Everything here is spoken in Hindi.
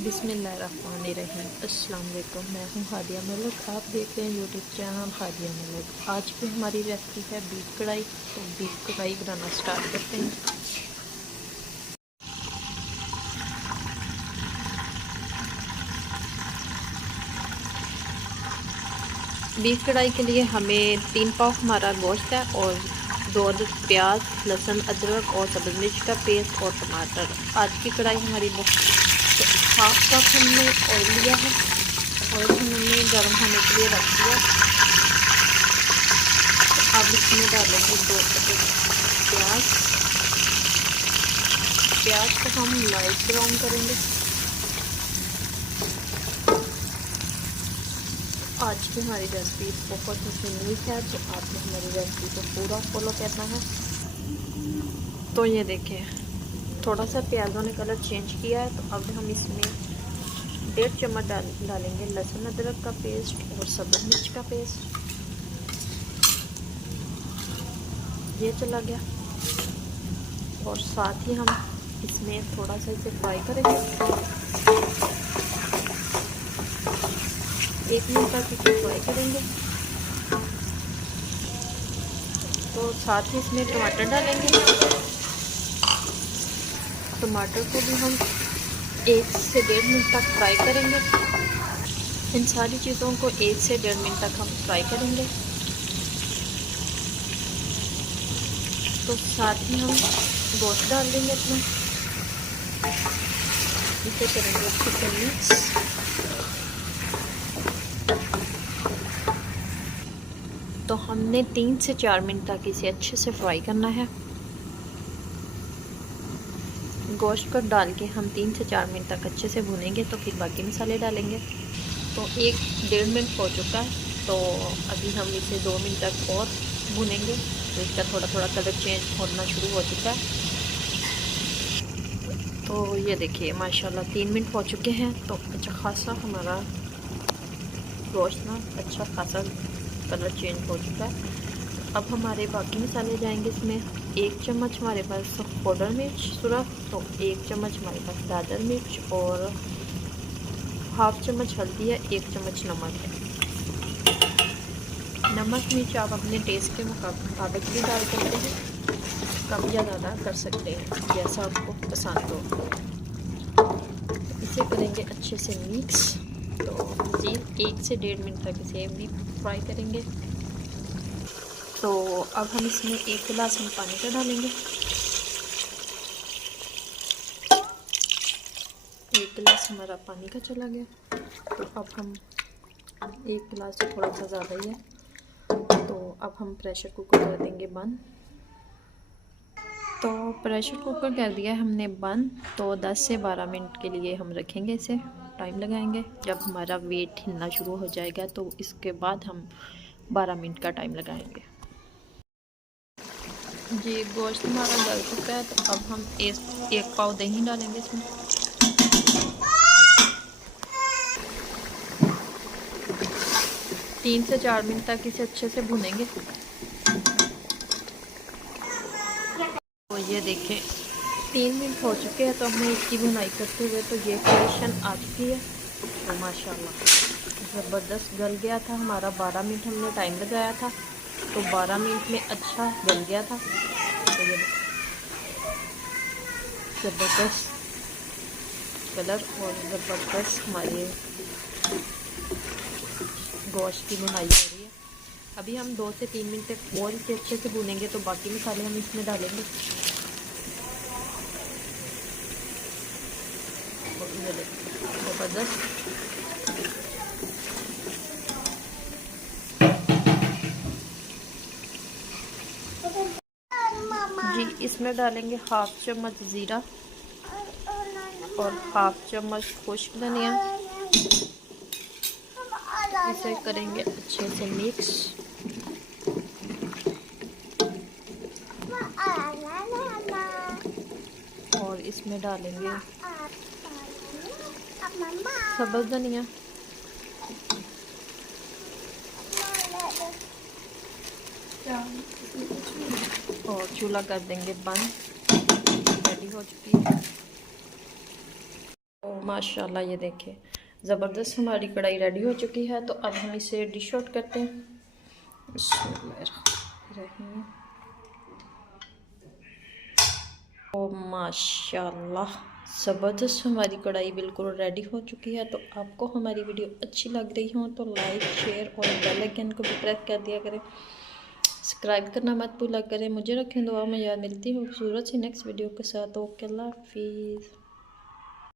बिस्मिल्लाहिर्रहमानिर्रहीम। अस्सलाम वालेकुम। मैं हूँ हादिया मलिक। आप देख रहे हैं यूट्यूब चैनल हादिया मलिक। आज की हमारी रेसिपी है बीफ कढ़ाई। तो बीफ कढ़ाई बनाना स्टार्ट करते हैं। बीफ कढ़ाई के लिए हमें 3 पाव हमारा गोश्त है और 2 अदद प्याज, लहसुन, अदरक और सब्ज़ मिर्च का पेस्ट और टमाटर। आज की कढ़ाई हमारी तो हाफ कप हमने ऑयल लिया है। ऑयल हमने गर्म होने के लिए रख दिया। तो अब इसमें डालेंगे 2 अदद प्याज। प्याज को हम लाइट ब्राउन करेंगे। आज की हमारी रेसिपी बहुत ही यूनिक है, तो आपने हमारी रेसिपी को पूरा फॉलो करना है। तो ये देखिए, थोड़ा सा प्याज़ों ने कलर चेंज किया है। तो अब हम इसमें 1.5 चम्मच डालेंगे लहसुन अदरक का पेस्ट और सब्ज़ मिर्च का पेस्ट। ये चला गया। और साथ ही हम इसमें थोड़ा सा इसे फ्राई करेंगे। 1 मिनट तक इसे फ्राई करेंगे। तो साथ ही इसमें टमाटर डालेंगे। टमाटर को भी हम 1 से 1.5 मिनट तक फ्राई करेंगे। इन सारी चीज़ों को 1 से 1.5 मिनट तक हम फ्राई करेंगे। तो साथ ही हम गोश्त डाल देंगे इसमें। इसे करेंगे अच्छे से मिक्स। तो हमने 3 से 4 मिनट तक इसे अच्छे से फ्राई करना है। गोश्त को डाल के हम 3 से 4 मिनट तक अच्छे से भुनेंगे। तो फिर बाकी मसाले डालेंगे। तो 1-1.5 मिनट हो चुका है। तो अभी हम इसे 2 मिनट तक और भुनेंगे। तो इसका थोड़ा थोड़ा कलर चेंज होना शुरू हो चुका है। तो ये देखिए, माशाल्लाह 3 मिनट हो चुके हैं। तो अच्छा खासा हमारा गोश्त ना अच्छा खासा कलर चेंज हो चुका है। अब हमारे बाकी मसाले जाएंगे इसमें। 1 चम्मच हमारे पास पाउडर मिर्च सुरख, तो 1 चम्मच हमारे पास दादर मिर्च और हाफ चम्मच हल्दी है, 1 चम्मच नमक है। नमक मिर्च आप अपने टेस्ट के मुताबिक भी डाल सकते हैं, कम या ज़्यादा कर सकते हैं जैसा आपको पसंद हो। इसे करेंगे अच्छे से मिक्स। तो मज़ीद 1 से 1.5 मिनट तक इसे भी फ्राई करेंगे। तो अब हम इसमें 1 गिलास हम पानी का डालेंगे। 1 गिलास हमारा पानी का चला गया। तो अब हम 1 गिलास से थोड़ा सा ज़्यादा ही है। तो अब हम प्रेशर कुकर कर देंगे बंद। तो प्रेशर कुकर कर दिया हमने बंद। तो 10 से 12 मिनट के लिए हम रखेंगे इसे, टाइम लगाएंगे। जब हमारा वेट हिलना शुरू हो जाएगा तो इसके बाद हम 12 मिनट का टाइम लगाएंगे। जी, गोश्त हमारा गल चुका है। तो अब हम 1 पाव दही डालेंगे इसमें। तीन से 4 मिनट तक इसे अच्छे से भुनेंगे। तो ये देखें, 3 मिनट हो चुके हैं। तो हमें इसकी भुनाई करते हुए तो ये पोजीशन आ चुकी है। तो माशाल्लाह ज़बरदस्त गल गया था हमारा। 12 मिनट हमने टाइम लगाया था, तो 12 मिनट में अच्छा गल गया था। तो ये ज़बरदस्त कलर और ज़बरदस्त हमारे गोश्त की भुनाई हो रही है। अभी हम 2 से 3 मिनट तक और इसे अच्छे से भुनेंगे। तो बाकी मसाले हम इसमें डालेंगे। ज़बरदस्त जी, इसमें डालेंगे हाफ चम्मच ज़ीरा और हाफ चम्मच खुश्क धनिया। इसे करेंगे अच्छे से मिक्स। और इसमें डालेंगे सब्ज़ धनिया और चूल्हा कर देंगे बंद। रेडी हो चुकी है। तो माशाल्लाह ये देखिए ज़बरदस्त हमारी कढ़ाई रेडी हो चुकी है। तो अब हम इसे डिश आउट करते हैं। ओ माशाल्लाह ज़बरदस्त हमारी कढ़ाई बिल्कुल रेडी हो चुकी है। तो आपको हमारी वीडियो अच्छी लग रही हो तो लाइक शेयर और बेल आइकन को भी प्रेस कर दिया करें। सब्सक्राइब करना मत भूला करें। मुझे रखें दुआ में याद। मिलती हूँ खूबसूरत सी नेक्स्ट वीडियो के साथ। ओके, अल्लाह हाफिज़।